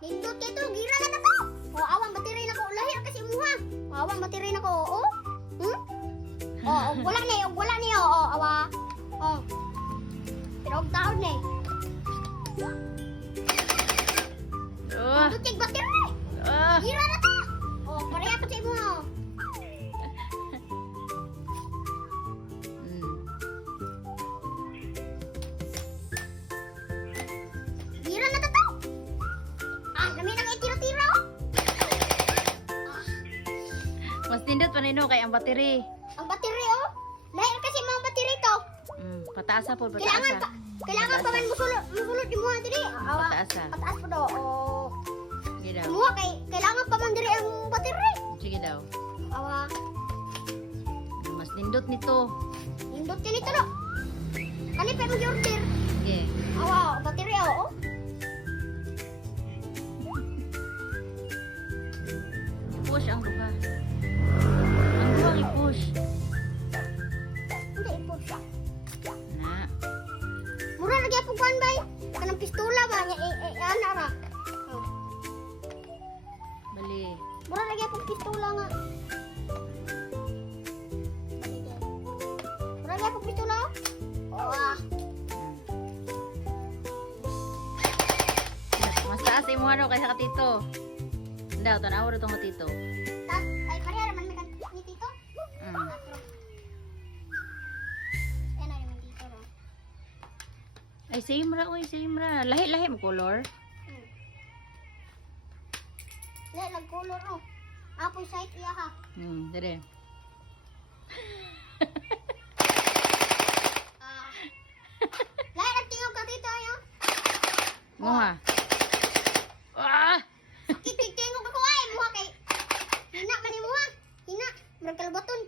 Nindot ito, gira na to. Oh, awang battery na ko. Lahir kasi muha. Awang battery na ko. Oh. Wala ni, awa. Oh. Pero og taon ni. Nindot yung battery. Gira na to. Oh, pareha pa sa imo. Gira na to. Dami na kayo tiro-tiro. Mas nindot pa nino kay ang battery. Ang battery oh. Lahir kasi mga battery to. Pataasa po, Kailangan pataasa. pa man musulot di mo diri. Pataasa. Pataas pa do. Oh. Sige daw. Muha kailangan pa man diri ang battery. Sige daw. Awa, Mas nindot nito. indot ka nito no. Kani pa mag-order. Sige. Awa, battery oh. Push ang duha. Ang duha i-push. Hindi ipot siya. Na. Mura lagi ako kuan bay. Kanang pistola ba nya ana ra. Oh. Bali. Mura lagi ako pistola nga. Mura lagi ako pistola. Oh. Mas taas imo ano kaysa katito. Daw, tanaw ro tong katito. Ay pareha man ni tito. Ano naman dito ro. Ay, same ra, oy, same ra. Lahi-lahi mo color. Nag-color oh. Apoy site iya ha. Dire. Lahat ang tingog ka dito ayo. Mo ha. Kitig tingog ako ay mo kay. Hina man ni mo ha. Hina, murag kalabaton.